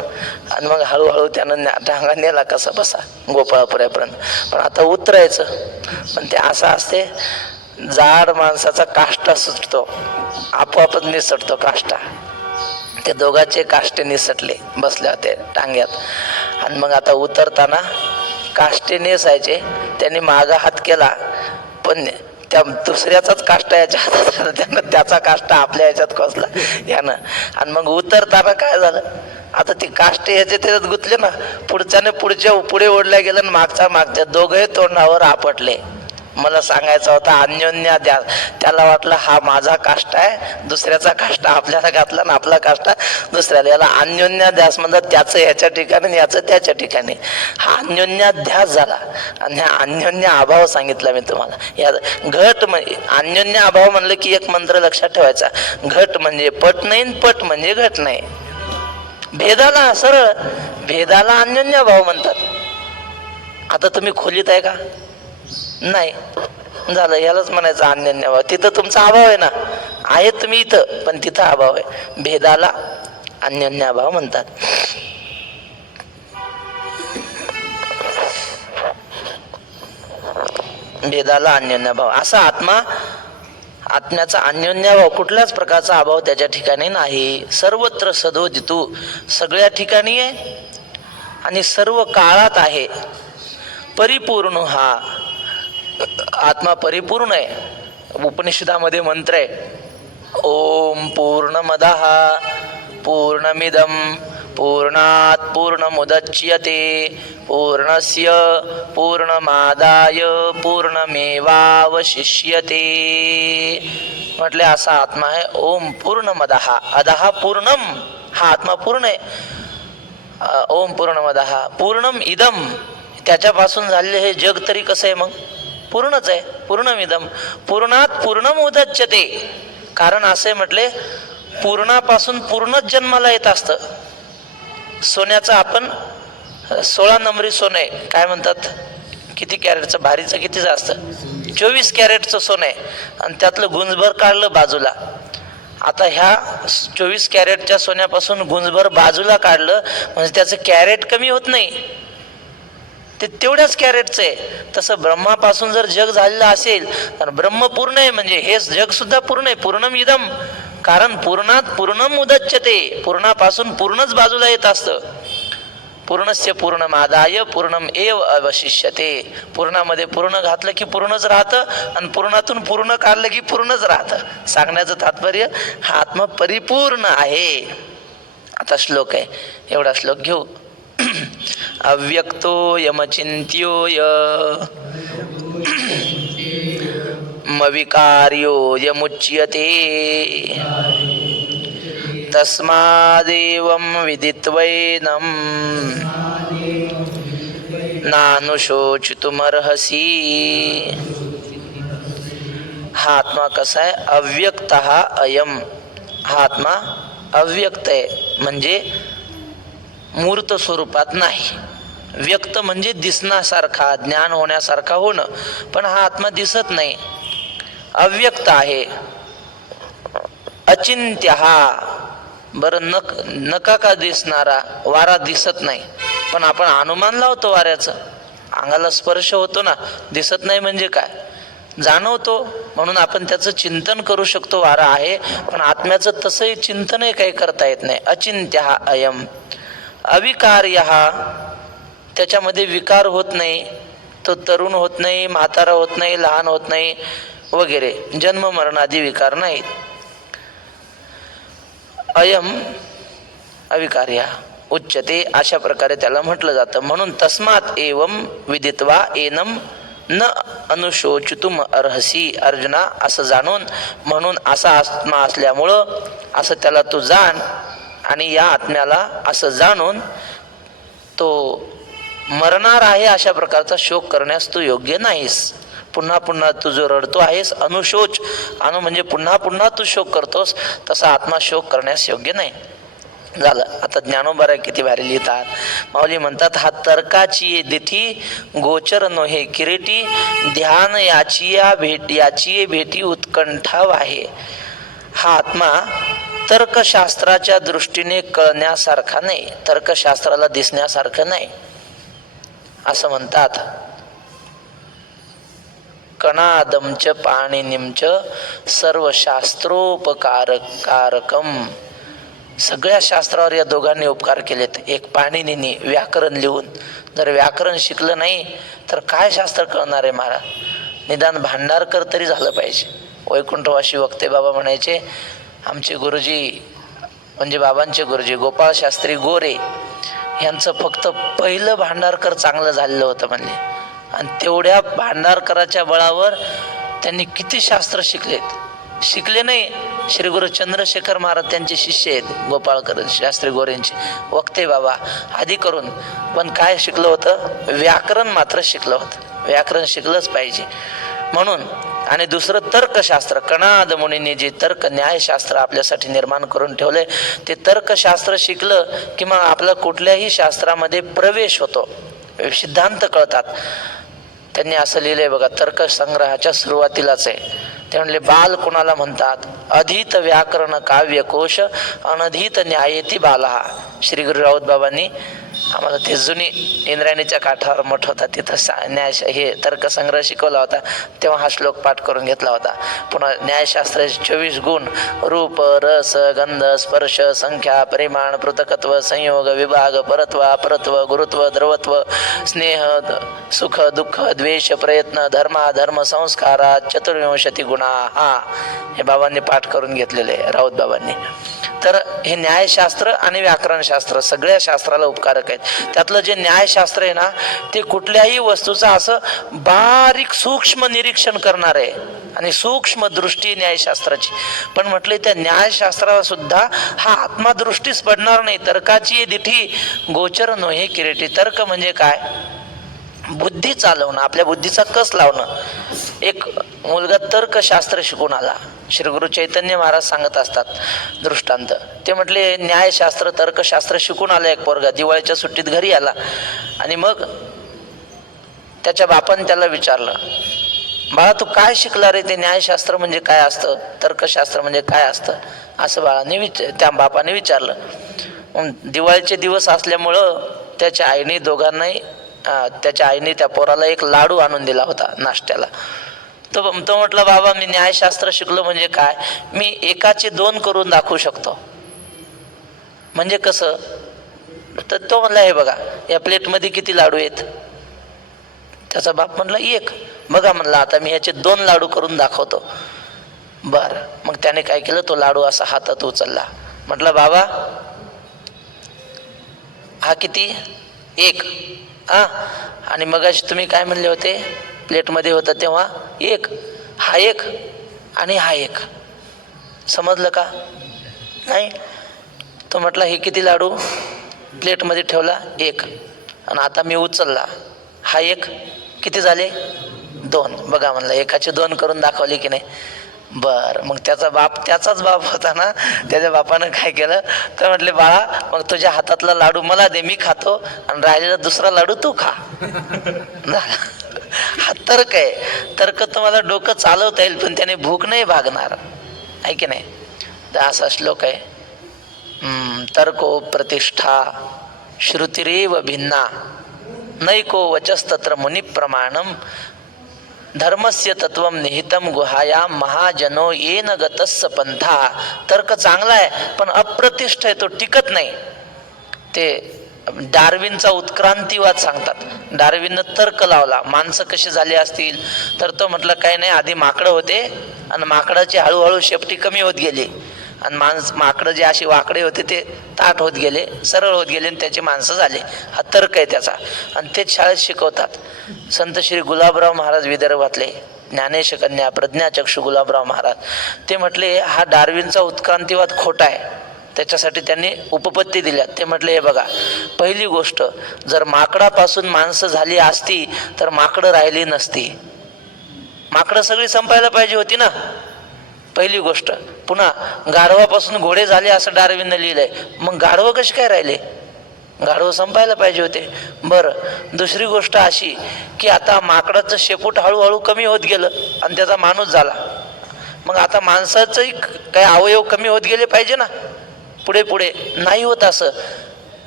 आणि मग हळूहळू त्यानं टांगा नेला कसा बसा गोपाळपुऱ्यापर्यंत. पण आता उतरायचं, पण ते असं असते, जाड माणसाचा काष्टा सुटतो, आपोआपच निसटतो काष्टा. ते दोघांचे काष्टे निसटले, बसले होते टांग्यात. आणि मग आता उतरताना काष्टे नेसायचे, त्यांनी मागा हात केला, पण त्या दुसऱ्याचाच काष्टा याच्या हातात आला, त्यानं त्याचा काष्टा आपल्या ह्याच्यात खोसला यानं. आणि मग उतरताना काय झालं, आता ती काष्टे ह्याचे त्याच्यात गुंतले ना, पुढच्याने पुढे ओढल्या गेलं, आणि मागच्या दोघे तोंडावर आपटले. मला सांगायचा होता अन्योन्याध्यास. त्याला वाटलं हा माझा काष्टा आहे, दुसऱ्याचा काष्टा आपल्याला घातला ना आपला काष्टा दुसऱ्याला. याला अन्योन्याध्यास म्हणतात, त्याचं ह्याच्या ठिकाणी याचं त्याच्या ठिकाणी. हा अन्योन्याध्यास झाला. आणि हा अन्योन्य अभाव सांगितला मी तुम्हाला. या घट म्हणजे अन्योन्य अभाव म्हणलं की एक मंत्र लक्षात ठेवायचा, घट म्हणजे पट नाही, पट म्हणजे घट नाही. भेदाला, सरळ भेदाला अन्योन्य अभाव म्हणतात. आता तुम्ही खोलीत आहे का? नाही, झालं, यालाच म्हणायचं अन्योन्य अभाव. तिथं तुमचा अभाव आहे ना, आहे तुम्ही इथं, पण तिथं अभाव आहे. भेदाला अन्योन्य अभाव म्हणतात. भेदाला अन्योन्य भाव. असा आत्म्याचा अन्योन्य भाव, कुठल्याच प्रकारचा अभाव त्याच्या ठिकाणी नाही. सर्वत्र सदोदितू, सगळ्या ठिकाणी आहे आणि सर्व काळात आहे. परिपूर्ण हा आत्मा परिपूर्ण आहे. उपनिषदामध्ये मंत्र आहे, ओम पूर्णमदः पूर्णमिदं पूर्णात् पूर्णमुदच्यते पूर्णस्य पूर्णमादाय पूर्णमेवावशिष्यते. म्हटले असा आत्मा आहे. ओम पूर्णमदः, अदः पूर्णम, हा आत्मा पूर्ण आहे. ओम पूर्णमदः पूर्णम इदम, त्याच्यापासून झालेले हे जग तरी कसं आहे मग? पूर्णच आहे. पूर्णमिदम पूर्णात पूर्णम उदच्यते. कारण असे म्हटले, पूर्णापासून पूर्णच जन्माला येत असतं. सोन्याचं आपण 16 नंबरी सोनं आहे, काय म्हणतात, किती कॅरेटचं, भारीचं कितीच असतं, 24 कॅरेटचं सोनं आहे, आणि त्यातलं गुंजभर काढलं बाजूला. आता ह्या 24 कॅरेटच्या सोन्यापासून गुंजभर बाजूला काढलं म्हणजे त्याचं कॅरेट कमी होत नाही, ते तेवढ्याच कॅरेटचं आहे. तसं ब्रह्मापासून जर जग झालेलं असेल तर ब्रह्म पूर्ण आहे, म्हणजे हे जग सुद्धा पूर्ण आहे. पूर्णम इदम, कारण पूर्णात पूर्णम उदच्यते, पूर्णापासून पूर्णच बाजूला येत असतं. पूर्णस्य पूर्णमादाय पूर्णम एव अवशिष्यते. पूर्णामध्ये पूर्ण घातलं की पूर्णच राहतं, आणि पूर्णातून पूर्ण काढलं की पूर्णच राहतं. सांगण्याचं तात्पर्य, हा आत्मा परिपूर्ण आहे. आता श्लोक आहे, एवढा श्लोक घेऊ. अव्यक्तो यमचिन्त्योय मविकार्यो यमुच्यते तस्मादेवं विदित्वैनं नानुशोचितुमर्हसी. हा आत्मा कसा आहे? अव्यक्त हा अयम. हा आत्मा अव्यक्त आहे, म्हणजे मूर्त स्वरूपात नाही. व्यक्त म्हणजे दिसण्यासारखा, ज्ञान होण्यासारखा होणं, पण हा आत्मा दिसत नाही, अव्यक्त आहे. अचिंत्य हा, बरं नका का दिसणारा, वारा दिसत नाही, पण आपण अनुमान लावतो वाऱ्याचं, अंगाला स्पर्श होतो ना, दिसत नाही म्हणजे काय, जाणवतो, म्हणून आपण त्याचं चिंतन करू शकतो, वारा आहे. पण आत्म्याचं तसंही चिंतनही काही करता येत नाही. अचिंत्य हा अयम. अविकार्य हा, त्याच्यामध्ये विकार होत नाही, तो तरुण होत नाही, म्हातारा होत नाही, लहान होत नाही वगैरे, जन्म मरणादी विकार नाहीत. अयम अविकार्य उच्यते, अशा प्रकारे त्याला म्हटलं जातं. म्हणून तस्मात एवं विदित्वा एनम न अनुशोचितुम अर्हसी. अर्जुना, असं जाणून, म्हणून असा आत्मा असल्यामुळं असं त्याला तू जाण, आणि या आत्म्याला असं जाणून तो मरणार आहे अशा प्रकारचा शोक करण्यास तू योग्य नाहीस. पुन्हा पुन्हा तू जो रडतो आहेस, अनुशोच, अनु म्हणजे पुन्हा पुन्हा तू शोक करतोस, तसा आत्मा शोक करण्यास योग्य नाही. झालं. आता ज्ञानोबा किती भारी लिहितात. माऊली म्हणतात, हा तर्काची दिठी गोचर नोहे किरीटी, ध्यान याची भेटी उत्कंठा आहे. हा आत्मा तर्कशास्त्राच्या दृष्टीने कळण्यासारखा नाही, तर्कशास्त्राला दिसण्यासारखं नाही, असं म्हणतात. कणादमच पाणिनिमच सर्व शास्त्रोपकारकम. सगळ्या शास्त्रावर या दोघांनी उपकार केलेत. एक पाणिनीने व्याकरण लिहून, जर व्याकरण शिकलं नाही तर काय शास्त्र कळणार आहे महाराज. निदान भांडारकर तरी झालं पाहिजे. वैकुंठवासी वक्ते बाबा म्हणायचे, आमचे गुरुजी म्हणजे बाबांचे गुरुजी गोपाळ शास्त्री गोरे यांचं फक्त पहिलं भांडारकर चांगलं झालेलं होतं म्हणले, आणि तेवढ्या भांडारकराच्या बळावर त्यांनी किती शास्त्र शिकले नाही. श्री गुरु चंद्रशेखर महाराज त्यांचे शिष्य आहेत, गोपाळकर शास्त्री गोरेंचे वक्ते बाबा आधी करून. पण काय शिकलं होतं? व्याकरण मात्र शिकलं होतं. व्याकरण शिकलंच पाहिजे म्हणून. आणि दुसरं तर्कशास्त्र. कणाद मुनींनी जे तर्क न्यायशास्त्र आपल्यासाठी निर्माण करून ठेवले, ते तर्कशास्त्र शिकलं की मग आपला कुठल्याही शास्त्रामध्ये प्रवेश होतो, सिद्धांत कळतात. त्यांनी असं लिहिलंय बघा, तर्कसंग्रहाच्या सुरुवातीलाच आहे. ते म्हणले, बाल कुणाला म्हणतात? अधीत व्याकरण काव्यकोश अनधीत न्यायेती बालहा. श्री गुरु राऊत बाबांनी आम्हाला ते जुनी इंद्रायणीच्या काठावर मठ होता, तिथं हे तर्कसंग्रह शिकवला होता, तेव्हा हा श्लोक पाठ करून घेतला होता. पुन्हा न्यायशास्त्राचे 24 गुण, रूप रस गंध स्पर्श संख्या परिमाण पृथकत्व संयोग विभाग परत्व अपरत्व गुरुत्व द्रवत्व स्नेह सुख दुःख द्वेष प्रयत्न धर्म संस्कारा 24 गुणा. हा हे बाबांनी पाठ करून घेतलेले आहे, राऊत बाबांनी. तर हे न्यायशास्त्र आणि व्याकरणशास्त्र सगळ्या शास्त्राला उपकारक आहेत. त्यातलं जे न्यायशास्त्र आहे ना, ते कुठल्याही वस्तूचं असं बारीक सूक्ष्म निरीक्षण करणार आहे, आणि सूक्ष्म दृष्टी न्यायशास्त्राची. पण म्हटले त्या न्यायशास्त्राला सुद्धा हा आत्मादृष्टीच पडणार नाही. तर्काची दिठी गोचर नोहे किरीटी. तर्क म्हणजे काय? बुद्धी चालवणं, आपल्या बुद्धीचा कस लावणं. एक मुलगा तर्कशास्त्र शिकून आला, श्री गुरु चैतन्य महाराज सांगत असतात दृष्टांत. ते म्हटले, न्यायशास्त्र तर्कशास्त्र शिकून आला एक पोरगा, दिवाळीच्या सुट्टीत घरी आला, आणि मग त्याच्या बापाने त्याला विचारलं, बाळा तू काय शिकला रे? ते न्यायशास्त्र म्हणजे काय असतं, तर्कशास्त्र म्हणजे काय असतं, असं बाळाने त्या बापाने विचारलं. दिवाळीचे दिवस असल्यामुळं त्याच्या आईने त्या पोराला एक लाडू आणून दिला होता नाश्त्याला. तो म्हटला, बाबा मी न्यायशास्त्र शिकलो म्हणजे काय? मी एकाचे 2 करून दाखवू शकतो. म्हणजे कसं? तर तो म्हणला, हे बघा या प्लेटमध्ये किती लाडू आहेत? त्याचा बाप म्हणला 1. बघा म्हणला, आता मी याचे 2 लाडू करून दाखवतो. बर, मग त्याने काय केलं, तो लाडू असा हातात उचलला. म्हटलं, बाबा हा किती? 1. आणि मगाशी तुम्ही काय म्हणले होते? प्लेटमध्ये होता तेव्हा 1. हा 1 आणि हा 1. समजलं का? नाही. तो म्हटला, हे किती लाडू? प्लेटमध्ये ठेवला 1, आणि आता मी उचलला हा एक, किती झाले? 2. बघा म्हणलं, एकाचे 2 करून दाखवले की नाही. बर, मग त्याचा बाप, त्याचाच बाप होता ना, त्याच्या बापानं काय केलं तर म्हटले, बाळा मग तुझ्या हातातला लाडू मला दे, मी खातो, आणि राहिलेला दुसरा लाडू तू खा. हा तर्क आहे. तर्क तुम्हाला डोकं चालवता येईल, पण त्याने भूक नाही भागणार, आहे की नाही. तर असा श्लोक आहे. तर्को प्रतिष्ठा श्रुतिरेव भिन्ना नैको वचस्तत्र मुनी प्रमाणम धर्मस्य तत्वम निहितम गुहायाम महाजनो येन गतस्स पंथा. तर्क चांगला आहे, पण अप्रतिष्ठ आहे, तो टिकत नाही. ते डार्विनचा उत्क्रांतीवाद सांगतात. डार्विननं तर्क लावला, माणसं कशी झाली असतील, तर तो म्हटलं काही नाही, आधी माकडं होते आणि माकडाची हळूहळू शेपटी कमी होत गेली, आणि माकडं जे अशी वाकडे होते ते ताट होत गेले, सरळ होत गेले, आणि त्याची माणसं झाले. हा तर्क आहे त्याचा, आणि तेच शाळेत शिकवतात. संत श्री गुलाबराव महाराज विदर्भातले, ज्ञानेश कन्या प्रज्ञाचक्षु गुलाबराव महाराज, ते म्हटले हा डार्विनचा उत्क्रांतीवाद खोटा आहे. त्याच्यासाठी त्यांनी उपपत्ती दिल्या. ते म्हटले, हे बघा, पहिली गोष्ट, जर माकडापासून माणसं झाली असती तर माकडं राहिली नसती, माकडं सगळी संपायला पाहिजे होती ना, पहिली गोष्ट. पुन्हा गाढवापासून घोडे झाले असं डार्विननं लिहिलंय, मग गाढवं कसे काय राहिले? गाढवं संपायला पाहिजे होते. बरं, दुसरी गोष्ट अशी की आता माकडाचं शेपूट हळूहळू कमी होत गेलं आणि त्याचा माणूस झाला, मग आता माणसाचंही काही अवयव कमी होत गेले पाहिजे ना, पुढे पुढे नाही होत असं.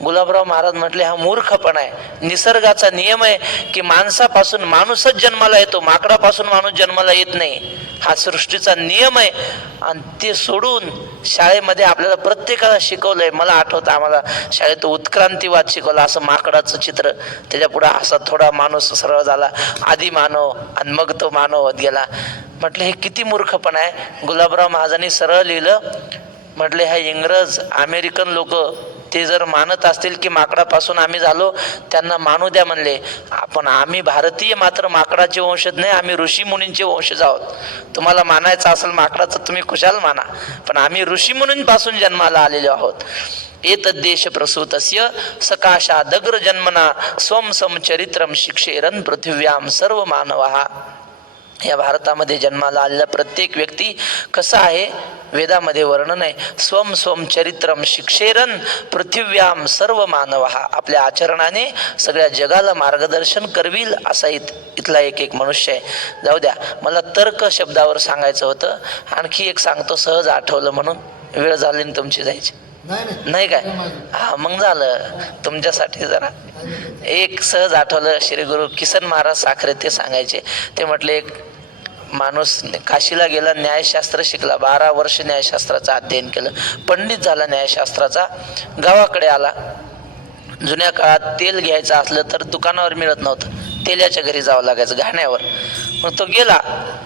गुलाबराव महाराज म्हटले, हा मूर्खपणा आहे. निसर्गाचा नियम आहे की माणसापासून माणूसच जन्माला येतो, माकडापासून माणूस जन्माला येत नाही, हा सृष्टीचा नियम आहे. आणि ते सोडून शाळेमध्ये आपल्याला प्रत्येकाला शिकवलंय. मला आठवतं, आम्हाला शाळेत उत्क्रांतीवाद शिकवला, असं माकडाचं चित्र, त्याच्या पुढे असा थोडा माणूस सरळ झाला, आधी मानव, आणि मग तो मानव होत गेला. म्हटलं हे किती मूर्खपणा आहे. गुलाबराव महाराजांनी सरळ लिहिलं, म्हटले ह्या इंग्रज अमेरिकन लोक ते जर मानत असतील की माकडापासून आम्ही झालो, त्यांना मानू द्या म्हणले, पण आम्ही भारतीय मात्र माकडाचे वंशज नाही, आम्ही ऋषी मुनींचे वंशज आहोत. तुम्हाला मानायचं असेल माकडाचं तुम्ही खुशाल माना, पण आम्ही ऋषी मुनींपासून जन्माला आलेलो आहोत. एतद्देश प्रसूतस्य सकाशादग्र जन्मना स्वम समचरित्रम शिक्षेरन पृथिव्याम सर्व मानवहा. या भारतामध्ये जन्माला आलेला प्रत्येक व्यक्ती कसा आहे, वेदामध्ये वर्णन आहे. स्वम स्वम चरित्रम शिक्षेरन पृथिव्याम सर्व मानवहा. आपल्या आचरणाने सगळ्या जगाला मार्गदर्शन करविल असा इथला एक मनुष्य आहे. जाऊ द्या, मला तर्क शब्दावर सांगायचं होतं. आणखी एक सांगतो, सहज आठवलं म्हणून. वेळ झाली ना तुमची जायची? नाही काय? हा, मग झालं तुमच्यासाठी. जरा एक सहज आठवलं, श्री गुरु किसन महाराज साखरे ते सांगायचे. ते म्हटले, एक माणूस काशीला गेला, न्यायशास्त्र शिकला, 12 वर्ष न्यायशास्त्राचं अध्ययन केलं, पंडित झाला न्यायशास्त्राचा. गावाकडे आला. जुन्या काळात तेल घ्यायचं असलं तर दुकानावर मिळत नव्हतं, तेलाच्या घरी जावं लागायचं, घाण्यावर. मग तो गेला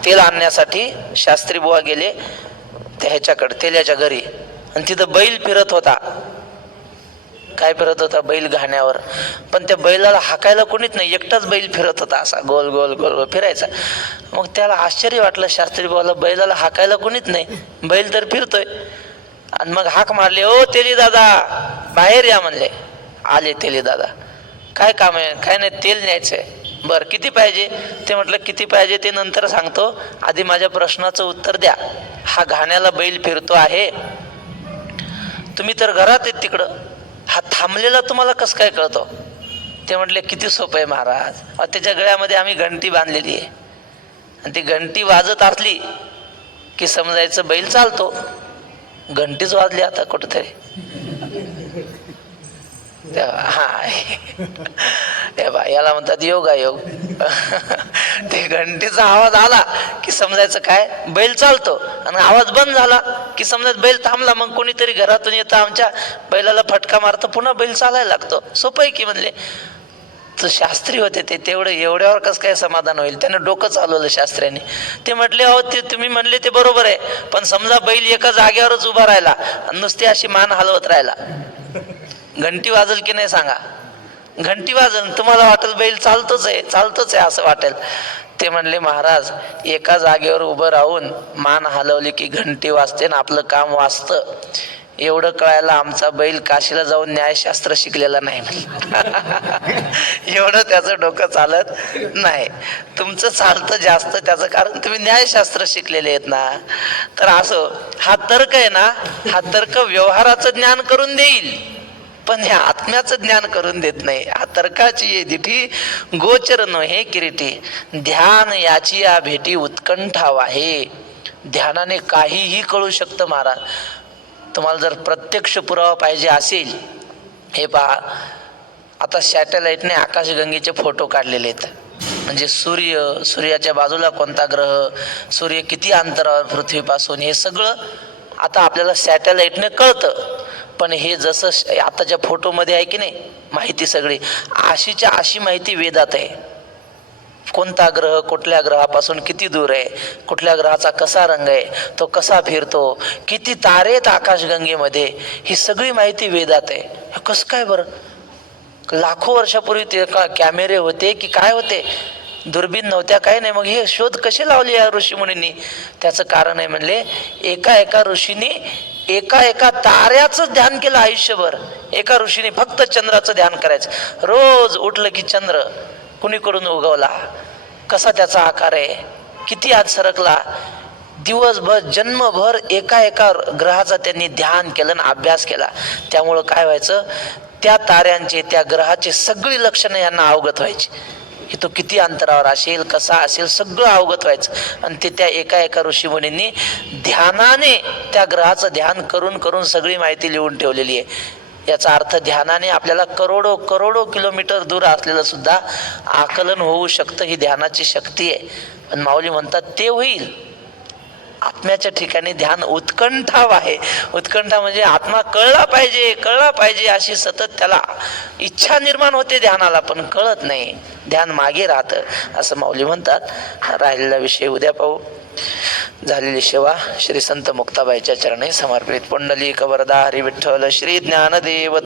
तेल आणण्यासाठी. शास्त्री बुवा गेले त्या ह्याच्याकडे, तेलाच्या घरी, आणि तिथं बैल फिरत होता. काय फिरत होता? बैल घाण्यावर. पण त्या बैलाला हाकायला कोणीच नाही, एकटाच बैल फिरत होता, असा गोल गोल गोल फिरायचा. मग त्याला आश्चर्य वाटलं शास्त्री बाबाला, बैलाला हाकायला कोणीच नाही, बैल तर फिरतोय. आणि मग हाक मारले, ओ तेली दादा बाहेर या म्हणले. आले तेली दादा. काय काम आहे? काय नाही, तेल न्यायचंय. बरं, किती पाहिजे? ते म्हटलं किती पाहिजे ते नंतर सांगतो, आधी माझ्या प्रश्नाचं उत्तर द्या. हा घाण्याला बैल फिरतो आहे, तुम्ही तर घरात आहेत तिकडं, हा थांबलेला तुम्हाला कसं काय कळतो? ते म्हटले किती सोपं आहे महाराज, त्याच्या गळ्यामध्ये आम्ही घंटी बांधलेली आहे, आणि ती घंटी वाजत असली की समजायचं बैल चालतो. घंटीच वाजली आता कुठेतरी. हा, याला म्हणतात योगायोग. ते घंटीचा आवाज आला की समजायचं काय, बैल चालतो. आणि आवाज बंद झाला की समजायचं बैल थांबला. मग कोणीतरी घरातून येतं, आमच्या बैलाला फटका मारतं, पुन्हा बैल चालायला लागतो. सोपं आहे की म्हणले. तर शास्त्री होते ते, तेवढं एवढ्यावर कसं काय समाधान होईल? त्यानं डोकं चालवलं शास्त्र्यांनी. ते म्हटले, अहो ते तुम्ही म्हणले ते बरोबर आहे, पण समजा बैल एका जागेवरच उभा राहिला आणि नुसती अशी मान हलवत राहिला, घंटी वाजल की नाही सांगा? घंटी वाजल, तुम्हाला वाटेल बैल चालतोच आहे असं वाटेल. ते म्हणले, महाराज एका जागेवर उभं राहून मान हलवली की घंटी वाजते ना आपलं काम वाजतं. एवढं कळायला आमचा बैल काशीला जाऊन न्यायशास्त्र शिकलेला नाही एवढं त्याचं डोकं चालत नाही. तुमचं चालतं जास्त, त्याचं कारण तुम्ही न्यायशास्त्र शिकलेले आहेत ना. तर असं हा तर्क आहे ना, हा तर्क व्यवहाराचं ज्ञान करून देईल, पण हे आत्म्याचं ज्ञान करून देत नाही. हा तर्काची ये दिठी गोचर नव्हे किरीटी, ध्यान याची या भेटी उत्कंठा आहे. ध्यानाने काहीही कळू शकतं महाराज. तुम्हाला जर प्रत्यक्ष पुरावा पाहिजे असेल, हे पहा, आता सॅटेलाइटने आकाशगंगेचे फोटो काढलेले आहेत. म्हणजे सूर्याच्या बाजूला कोणता ग्रह, सूर्य किती अंतरावर पृथ्वीपासून, हे सगळं आता आपल्याला सॅटेलाइटने कळतं. पण हे जसं आताच्या फोटोमध्ये आहे की नाही माहिती, सगळी अशीच्या अशी माहिती वेदात आहे. कोणता ग्रह कुठल्या ग्रहापासून किती दूर आहे, कुठल्या ग्रहाचा कसा रंग आहे, तो कसा फिरतो, किती तारे आहेत आकाशगंगेमध्ये, ही सगळी माहिती वेदात आहे. कसं काय बरं? लाखो वर्षापूर्वी ते कॅमेरे होते की काय होते, दुर्बीण नव्हत्या, काय नाही. मग हे शोध कसे लावले या ऋषीमुनींनी? त्याचं कारण आहे म्हणले, एका ऋषीने एका ताऱ्याचं ध्यान केलं आयुष्यभर. एका ऋषीने फक्त चंद्राचं ध्यान करायचं. रोज उठलं की चंद्र कुणीकडून उगवला, कसा त्याचा आकार आहे, किती आज सरकला, दिवसभर जन्मभर एका ग्रहाचा त्यांनी ध्यान केलं आणि अभ्यास केला. त्यामुळं काय व्हायचं, त्या ताऱ्यांचे त्या ग्रहाचे सगळी लक्षणं यांना अवगत व्हायची, की तो किती अंतरावर असेल, कसा असेल, सगळं अवगत व्हायचं. आणि ते त्या एका ऋषीमुनींनी ध्यानाने त्या ग्रहाचं ध्यान करून करून सगळी माहिती लिहून ठेवलेली आहे. याचा अर्थ ध्यानाने आपल्याला करोडो किलोमीटर दूर असलेलं सुद्धा आकलन होऊ शकतं. ही ध्यानाची शक्ती आहे. पण माऊली म्हणतात ते होईल आत्म्याच्या ठिकाणी ध्यान उत्कंठा आहे. उत्कंठा म्हणजे आत्मा कळला पाहिजे अशी सतत त्याला इच्छा निर्माण होते ध्यानाला, पण कळत नाही, ध्यान मागे राहतं असं माऊली म्हणतात. राहिलेला विषय उद्या पाहू. झालेली सेवा श्री संत मुक्ताबाईच्या चरणी समर्पित. पुंडलिक वरदा हरी विठ्ठल श्री ज्ञानदेव